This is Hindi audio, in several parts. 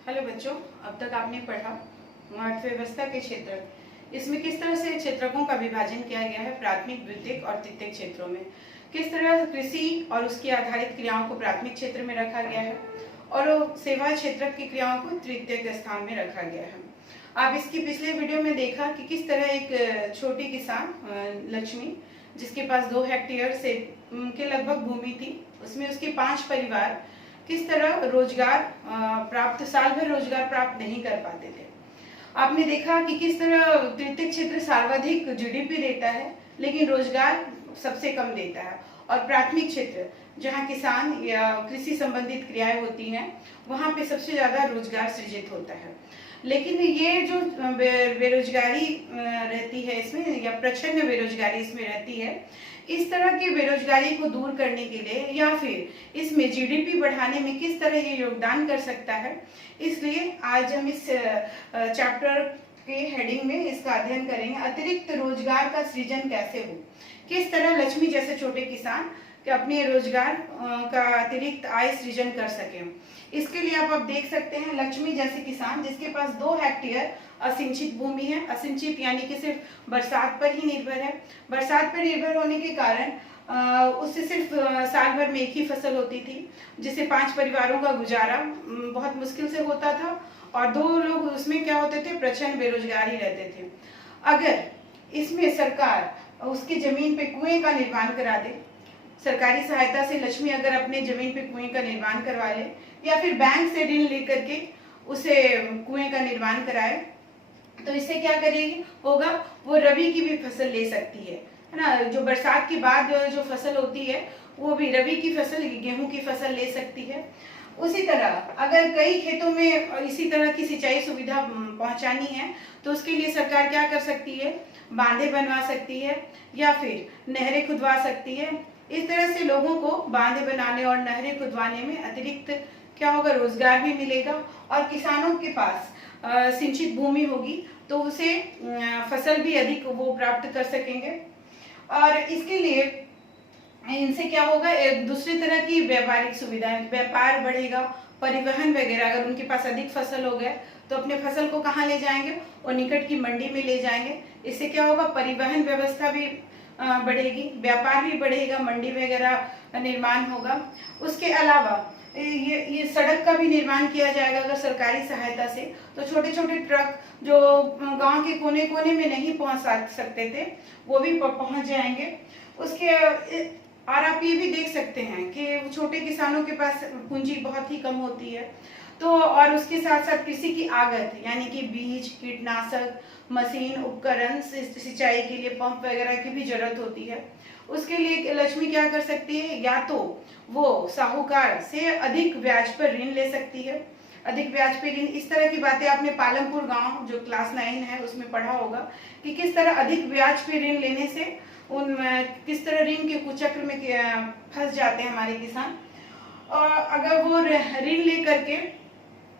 हेलो बच्चों, अब तक आपने पढ़ा अर्थव्यवस्था के क्षेत्र। इसमें किस तरह से क्षेत्रकों का विभाजन किया गया है प्राथमिक, द्वितीयक और तृतीयक क्षेत्रों में। किस तरह कृषि और उसकी आधारित क्रियाओं को प्राथमिक क्षेत्र में रखा गया है और सेवा क्षेत्र की क्रियाओं को तृतीयक स्थान में रखा गया है। आप इसकी पिछले वीडियो में देखा कि किस तरह एक छोटी किसान लक्ष्मी, जिसके पास 2 हेक्टेयर से के लगभग भूमि थी, उसमें उसके 5 परिवार किस तरह रोजगार प्राप्त, साल भर रोजगार प्राप्त नहीं कर पाते थे। आपने देखा कि किस तरह तृतीयक क्षेत्र सर्वाधिक जीडीपी देता है लेकिन रोजगार सबसे कम देता है, और प्राथमिक क्षेत्र जहां किसान या कृषि संबंधित क्रियाएं होती हैं वहां पे सबसे ज्यादा रोजगार सृजित होता है। लेकिन ये जो बेरोजगारी रहती है इसमें, या प्रच्छन्न बेरोजगारी इसमें रहती है, इस तरह की बेरोजगारी को दूर करने के लिए या फिर इसमें जीडीपी बढ़ाने में किस तरह ये योगदान कर सकता है, इसलिए आज हम इस चैप्टर के हेडिंग में इसका अध्ययन करेंगे। अतिरिक्त रोजगार का सृजन कैसे हो, किस तरह लक्ष्मी जैसे छोटे किसान कि अपने रोजगार का अतिरिक्त आय सृजन कर सके। इसके लिए आप अब देख सकते हैं लक्ष्मी जैसे किसान जिसके पास 2 हेक्टेयर असिंचित भूमि है। असिंचित यानी कि सिर्फ बरसात पर ही निर्भर है। बरसात पर निर्भर होने के कारण उससे सिर्फ साल भर में एक ही फसल होती थी, जिससे 5 परिवारों का गुजारा बहुत मुश्किल से होता था, और 2 लोग उसमें क्या होते थे, प्रचंड बेरोजगार ही रहते थे। अगर इसमें सरकार उसकी जमीन पे कुएं का निर्माण करा दे, सरकारी सहायता से लक्ष्मी अगर अपने जमीन पे कुएं का निर्माण करवा ले या फिर बैंक से ऋण लेकर के उसे कुएं का निर्माण कराए, तो इससे क्या करेगी होगा, वो रबी की भी फसल ले सकती है ना। जो बरसात के बाद जो फसल होती है वो भी रबी की फसल, गेहूं की फसल ले सकती है। उसी तरह अगर कई खेतों में इसी तरह की सिंचाई सुविधा पहुंचानी है तो उसके लिए सरकार क्या कर सकती है, बांधे बनवा सकती है या फिर नहरें खुदवा सकती है। इस तरह से लोगों को बांधे बनाने और नहरें खुदवाने में अतिरिक्त क्या होगा, रोजगार भी मिलेगा, और किसानों के पास सिंचित भूमि होगी तो उसे फसल भी अधिक वो प्राप्त कर सकेंगे। और इसके लिए इनसे क्या होगा, एक दूसरी तरह की व्यापारिक सुविधाएं, व्यापार बढ़ेगा, परिवहन वगैरह। अगर उनके पास अधिक फसल हो गए तो अपने फसल को कहाँ ले जाएंगे, और निकट की मंडी में ले जाएंगे। इससे क्या होगा, परिवहन व्यवस्था भी बढ़ेगी, व्यापार भी बढ़ेगा, मंडी वगैरह निर्माण होगा। उसके अलावा ये सड़क का भी निर्माण किया जाएगा अगर सरकारी सहायता से, तो छोटे छोटे ट्रक जो गांव के कोने कोने में नहीं पहुंच सकते थे वो भी पहुंच जाएंगे। उसके और आप ये भी देख सकते हैं कि छोटे किसानों के पास पूंजी बहुत ही कम होती है, तो और उसके साथ साथ कृषि की आगत यानी कि बीज, कीटनाशक, मशीन, उपकरण, सिंचाई के लिए पंप वगैरह की भी जरूरत होती है। उसके लिए लक्ष्मी क्या कर सकती है, या तो वो साहूकार से अधिक ब्याज पर ऋण ले सकती है। अधिक ब्याज पर ऋण, इस तरह की बातें आपने पालमपुर गांव जो क्लास 9 है उसमें पढ़ा होगा कि किस तरह अधिक ब्याज पर ऋण लेने से उन किस तरह ऋण के कुचक्र में फंस जाते हैं हमारे किसान। और अगर वो ऋण ले करके,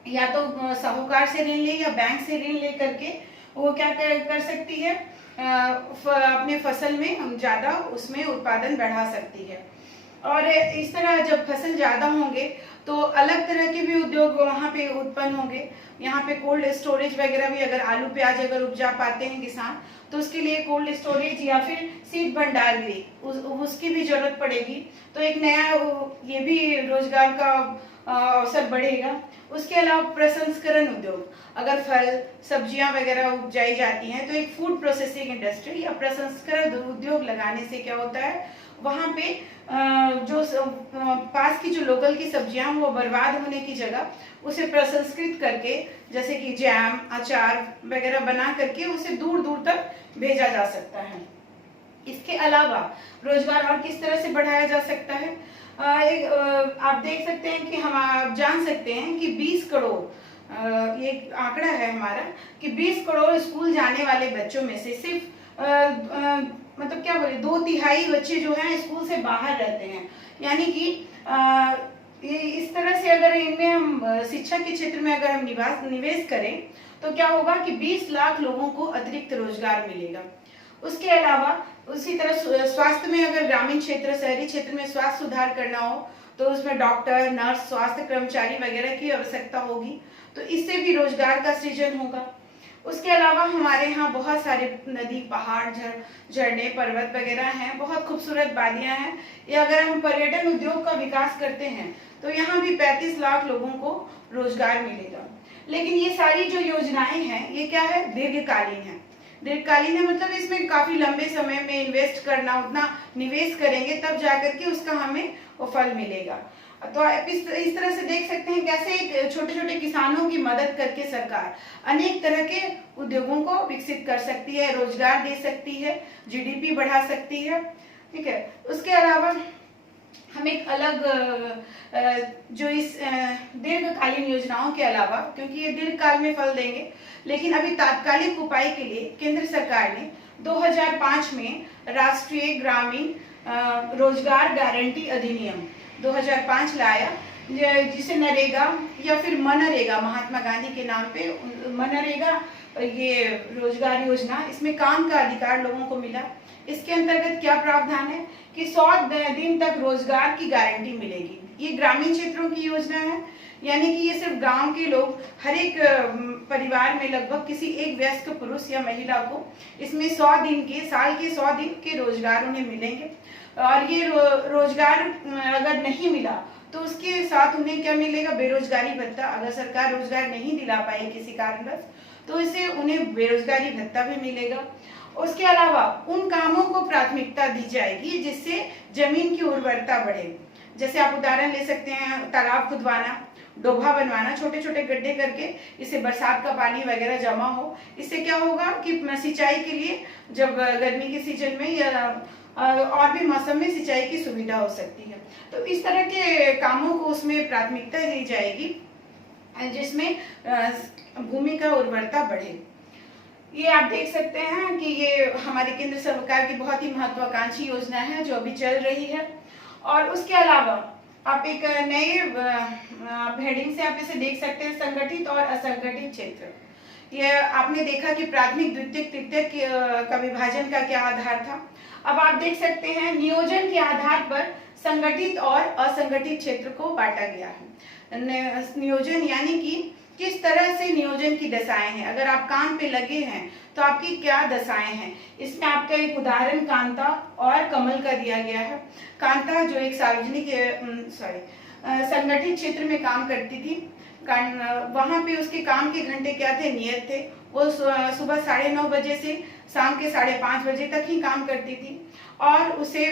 या तो साहूकार से ऋण ले या बैंक से ऋण ले करके, वो क्या कर सकती है, अपने फसल में ज्यादा उसमें उत्पादन बढ़ा सकती है। और इस तरह जब फसल ज्यादा होंगे तो अलग तरह के भी उद्योग वहाँ पे उत्पन्न होंगे। यहाँ पे कोल्ड स्टोरेज वगैरह भी, अगर आलू प्याज अगर उपजा पाते हैं किसान तो उसके लिए कोल्ड स्टोरेज या फिर शीत भंडार भी उसकी भी जरूरत पड़ेगी, तो एक नया ये भी रोजगार का अवसर बढ़ेगा। उसके अलावा प्रसंस्करण उद्योग, अगर फल सब्जियां वगैरह उपजाई जाती हैं तो एक फूड प्रोसेसिंग इंडस्ट्री या प्रसंस्करण उद्योग लगाने से क्या होता है, वहां पे जो पास की जो लोकल की सब्जियां वो बर्बाद होने की जगह उसे प्रसंस्कृत करके, जैसे कि जैम, अचार वगैरह बना करके उसे दूर दूर तक भेजा जा सकता है। इसके अलावा रोजगार और किस तरह से बढ़ाया जा सकता है, आप देख सकते हैं कि हम आप जान सकते हैं कि 20 करोड़ ये आंकड़ा है हमारा कि 20 करोड़ स्कूल जाने वाले बच्चों में से सिर्फ मतलब क्या बोले 2/3 बच्चे जो हैं स्कूल से बाहर रहते हैं। यानी कि इस तरह से अगर इनमें हम शिक्षा के क्षेत्र में अगर हम निवेश करें तो क्या होगा कि 20 लाख लोगों को अतिरिक्त रोजगार मिलेगा। उसके अलावा उसी तरह स्वास्थ्य में, अगर ग्रामीण क्षेत्र शहरी क्षेत्र में स्वास्थ्य सुधार करना हो तो उसमें डॉक्टर, नर्स, स्वास्थ्य कर्मचारी वगैरह की आवश्यकता होगी, तो इससे भी रोजगार का सृजन होगा। उसके अलावा हमारे यहाँ बहुत सारे नदी, पहाड़, झरने, पर्वत वगैरह हैं, बहुत खूबसूरत वादियां हैं। ये अगर हम पर्यटन उद्योग का विकास करते हैं तो यहाँ भी 35 लाख लोगों को रोजगार मिलेगा। लेकिन ये सारी जो योजनाएं हैं ये क्या है, दीर्घकालीन है। दीर्घकालीन है मतलब इसमें काफी लंबे समय में इन्वेस्ट करना, उतना निवेश करेंगे तब जाकर के उसका हमें वो फल मिलेगा। तो आप इस तरह से देख सकते हैं कैसे एक छोटे छोटे किसानों की मदद करके सरकार अनेक तरह के उद्योगों को विकसित कर सकती है, रोजगार दे सकती है, जीडीपी बढ़ा सकती है। ठीक है, उसके अलावा हम एक अलग जो इस दीर्घकालीन योजनाओं के अलावा, क्योंकि ये दीर्घकाल में फल देंगे, लेकिन अभी तात्कालिक उपाय के लिए केंद्र सरकार ने 2005 में राष्ट्रीय ग्रामीण रोजगार गारंटी अधिनियम 2005 लाया, जिसे नरेगा या फिर मनरेगा, महात्मा गांधी के नाम पे मनरेगा ये रोजगार योजना, इसमें काम का अधिकार लोगों को मिला। इसके अंतर्गत क्या प्रावधान है कि 100 दिन तक रोजगार की गारंटी मिलेगी। ये ग्रामीण क्षेत्रों की योजना है, यानी कि ये सिर्फ गांव के लोग, हर एक परिवार में लगभग किसी एक वयस्क पुरुष या महिला को इसमें 100 दिन के, साल के 100 दिन के रोजगार उन्हें मिलेंगे। और ये रोजगार अगर नहीं मिला तो उसके साथ उन्हें क्या मिलेगा, बेरोजगारी भत्ता। अगर सरकार रोजगार नहीं दिला पाई किसी कारणवश तो इससे उन्हें बेरोजगारी भत्ता भी मिलेगा। उसके अलावा उन कामों को प्राथमिकता दी जाएगी जिससे जमीन की उर्वरता बढ़े। जैसे आप उदाहरण ले सकते हैं, तालाब खुदवाना, डोभा बनवाना, छोटे छोटे गड्ढे करके इससे बरसात का पानी वगैरह जमा हो। इससे क्या होगा कि सिंचाई के लिए जब गर्मी के सीजन में या और भी मौसम में सिंचाई की सुविधा हो सकती है। तो इस तरह के कामों को उसमें प्राथमिकता दी जाएगी जिसमें भूमि का उर्वरता बढ़े। ये आप देख सकते हैं कि ये हमारी केंद्र सरकार की बहुत ही महत्वाकांक्षी योजना है जो अभी चल रही है। और उसके अलावा आप एक नए हेडिंग से आप इसे देख सकते हैं, संगठित और असंगठित क्षेत्र। ये आपने देखा कि प्राथमिक, द्वितीयक, तृतीयक का विभाजन का क्या आधार था। अब आप देख सकते हैं नियोजन के आधार पर संगठित और असंगठित क्षेत्र को बांटा गया है। नियोजन यानी कि किस तरह से नियोजन की दशाएं हैं, अगर आप काम पे लगे हैं तो आपकी क्या दशाएं हैं। इसमें आपका एक उदाहरण कांता और कमल का दिया गया है। कांता जो एक संगठित क्षेत्र में काम करती थी, वहां पे उसके काम के घंटे क्या थे, नियत थे। वो सुबह 9:30 बजे से शाम के 5:30 बजे तक ही काम करती थी और उसे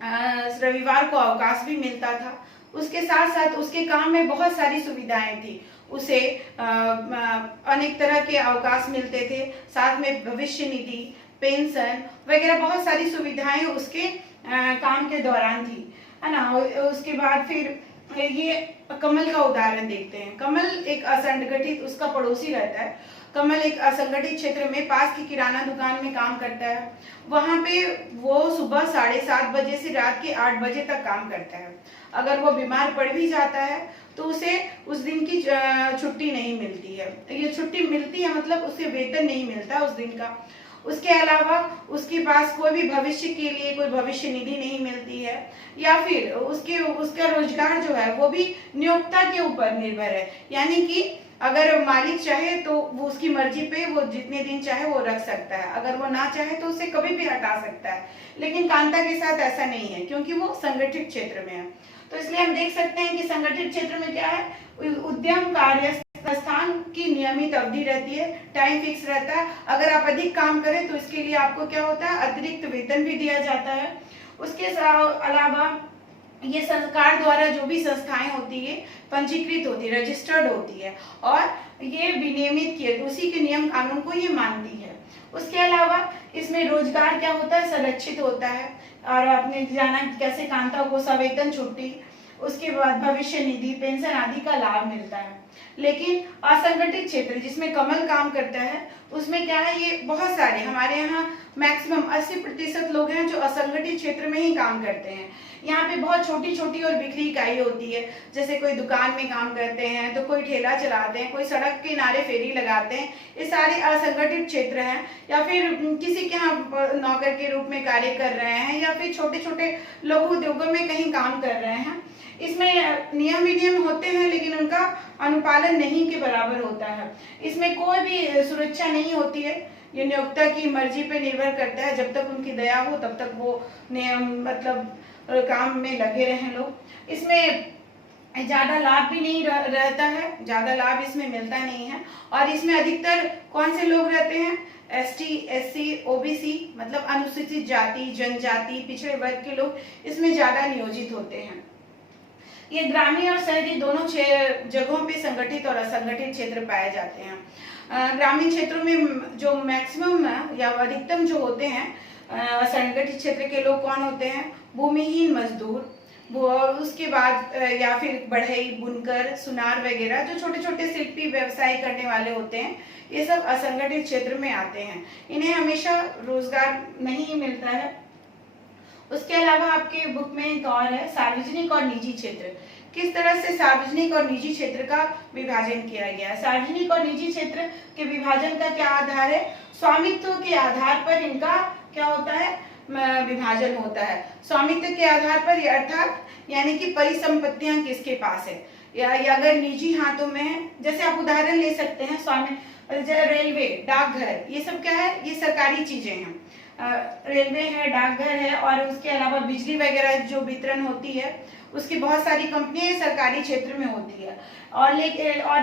रविवार को अवकाश भी मिलता था। उसके साथ साथ उसके काम में बहुत सारी सुविधाएं थी, उसे अनेक तरह के अवकाश मिलते थे, साथ में भविष्य निधि, पेंशन वगैरह बहुत सारी सुविधाएं उसके काम के दौरान थी, है ना। उसके बाद फिर ये कमल का उदाहरण देखते हैं। कमल एक असंगठित, उसका पड़ोसी रहता है। कमल एक असंगठित क्षेत्र में पास की किराना दुकान में काम करता है। वहां पे वो सुबह 7:30 बजे से रात के 8 बजे तक काम करता है। अगर वो बीमार पड़ भी जाता है तो उसे उस दिन की छुट्टी नहीं मिलती है। ये छुट्टी मिलती है मतलब उसे वेतन नहीं मिलता उस दिन का। उसके अलावा उसके पास कोई भी भविष्य के लिए कोई भविष्य निधि नहीं मिलती है, या फिर उसका रोजगार जो है वो भी नियोक्ता के ऊपर निर्भर है। यानी कि अगर मालिक चाहे तो वो उसकी मर्जी पे वो जितने दिन चाहे वो रख सकता है, अगर वो ना चाहे तो उसे कभी भी हटा सकता है। लेकिन कांता के साथ ऐसा नहीं है क्योंकि वो संगठित क्षेत्र में है। तो इसलिए हम देख सकते हैं कि संगठित क्षेत्र में क्या है, उद्यम कार्य स्थान की नियमित अवधि रहती है, टाइम फिक्स रहता है। अगर आप अधिक काम करें तो इसके लिए आपको क्या होता है, अतिरिक्त वेतन भी दिया जाता है। उसके अलावा ये सरकार द्वारा जो भी संस्थाएं होती है पंजीकृत होती है, रजिस्टर्ड होती है और ये विनियमित किए, उसी के नियम कानून को ये मानती है। उसके अलावा इसमें रोजगार क्या होता है, संरक्षित होता है। और आपने जाना कैसे कांता को सवेतन छुट्टी, उसके बाद भविष्य निधि, पेंशन आदि का लाभ मिलता है। लेकिन असंगठित क्षेत्र जिसमें कमल काम करता है उसमें क्या है, ये बहुत सारे हमारे यहाँ मैक्सिमम 80% लोग हैं जो असंगठित क्षेत्र में ही काम करते हैं। यहाँ पे बहुत छोटी छोटी और बिखरी इकाई होती है, जैसे कोई दुकान में काम करते हैं तो कोई ठेला चलाते हैं, कोई सड़क के किनारे फेरी लगाते हैं। ये सारे असंगठित क्षेत्र हैं। या फिर किसी के यहाँ नौकर के रूप में कार्य कर रहे हैं, या फिर छोटे छोटे लघु उद्योगों में कहीं काम कर रहे हैं। इसमें नियम विनियम होते हैं लेकिन उनका अनुपालन नहीं के बराबर होता है। इसमें कोई भी सुरक्षा नहीं होती है, ये नियोक्ता की मर्जी पे निर्भर करता है। जब तक उनकी दया हो तब तक वो मतलब काम में लगे रहें लोग। इसमें ज़्यादा लाभ भी नहीं रहता है, ज़्यादा लाभ इसमें मिलता नहीं है। और इसमें अधिकतर कौन से लोग रहते हैं? ST, SC, OBC मतलब अनुसूचित जाति, जनजाति, पिछड़े वर्ग के लोग इसमें ज़्यादा नियोजित होते हैं। ये ग्रामीण और शहरी दोनों जगहों पे संगठित और असंगठित क्षेत्र पाए जाते हैं। ग्रामीण क्षेत्रों में जो मैक्सिमम या अधिकतम जो होते हैं असंगठित क्षेत्र के लोग कौन होते हैं? भूमिहीन मजदूर, और उसके बाद या फिर बढ़ई, बुनकर, सुनार वगैरह जो छोटे छोटे शिल्पी व्यवसाय करने वाले होते हैं, ये सब असंगठित क्षेत्र में आते हैं। इन्हें हमेशा रोजगार नहीं मिलता है। उसके अलावा आपके बुक में एक और है, सार्वजनिक और निजी क्षेत्र। किस तरह से सार्वजनिक और निजी क्षेत्र का विभाजन किया गया है? सार्वजनिक और निजी क्षेत्र के विभाजन का क्या आधार है? स्वामित्व के आधार पर इनका क्या होता है? विभाजन होता है। स्वामित्व के आधार पर, अर्थात यानी कि परिसंपत्तियां किसके पास है, या अगर निजी हाथों में है, जैसे आप उदाहरण ले सकते हैं रेलवे, डाकघर, ये सब क्या है? ये सरकारी चीजें हैं। रेलवे है, डाकघर है, और उसके अलावा बिजली वगैरह जो वितरण होती है उसकी बहुत सारी कंपनियां सरकारी क्षेत्र में होती है। और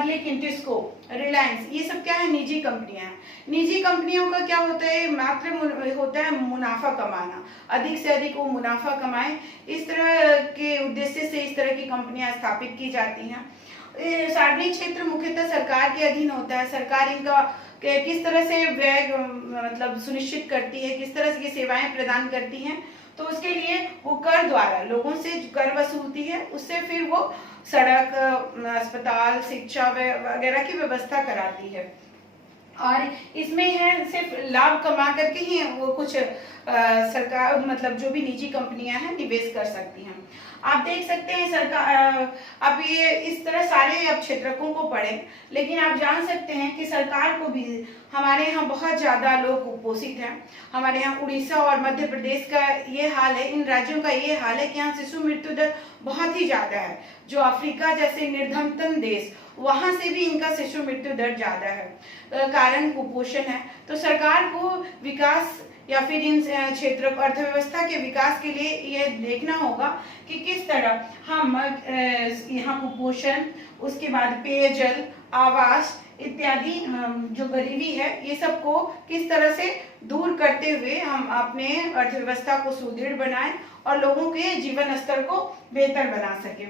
लेकिन टिस्को, रिलायंस, ये सब क्या है? निजी कंपनियां हैं। निजी कंपनियों का क्या होता है? मात्र होता है मुनाफा कमाना, अधिक से अधिक वो मुनाफा कमाए, इस तरह के उद्देश्य से इस तरह की कंपनियां स्थापित की जाती हैं। सार्वजनिक क्षेत्र मुख्यतः सरकार के अधीन होता है। सरकार इनका किस तरह से व्यय मतलब सुनिश्चित करती है, किस तरह की सेवाएं प्रदान करती हैं, तो उसके लिए वो कर द्वारा लोगों से कर वसूलती है, उससे फिर वो सड़क, अस्पताल, शिक्षा वगैरह की व्यवस्था कराती है। और इसमें है सिर्फ लाभ कमा करके ही वो कुछ सरकार मतलब जो भी निजी कंपनियां हैं निवेश कर सकती हैं। आप देख सकते हैं सरकार, अब ये इस तरह सारे अब क्षेत्रकों को पढ़े, लेकिन आप जान सकते हैं कि सरकार को भी, हमारे यहाँ बहुत ज़्यादा लोग कुपोषित हैं। हमारे यहाँ उड़ीसा और मध्य प्रदेश का ये हाल है, इन राज्यों का ये हाल है कि यहाँ शिशु मृत्यु दर बहुत ही ज़्यादा है। जो अफ्रीका जैसे निर्धनतम देश, वहाँ से भी इनका शिशु मृत्यु दर ज़्यादा है। कारण कुपोषण है। तो सरकार को विकास या फिर इन क्षेत्र अर्थव्यवस्था के विकास के लिए ये देखना होगा कि किस तरह हम यहाँ कुपोषण, उसके बाद पेयजल, आवास इत्यादि जो गरीबी है, ये सब को किस तरह से दूर करते हुए हम अपने अर्थव्यवस्था को सुदृढ़ बनाएं और लोगों के जीवन स्तर को बेहतर बना सकें।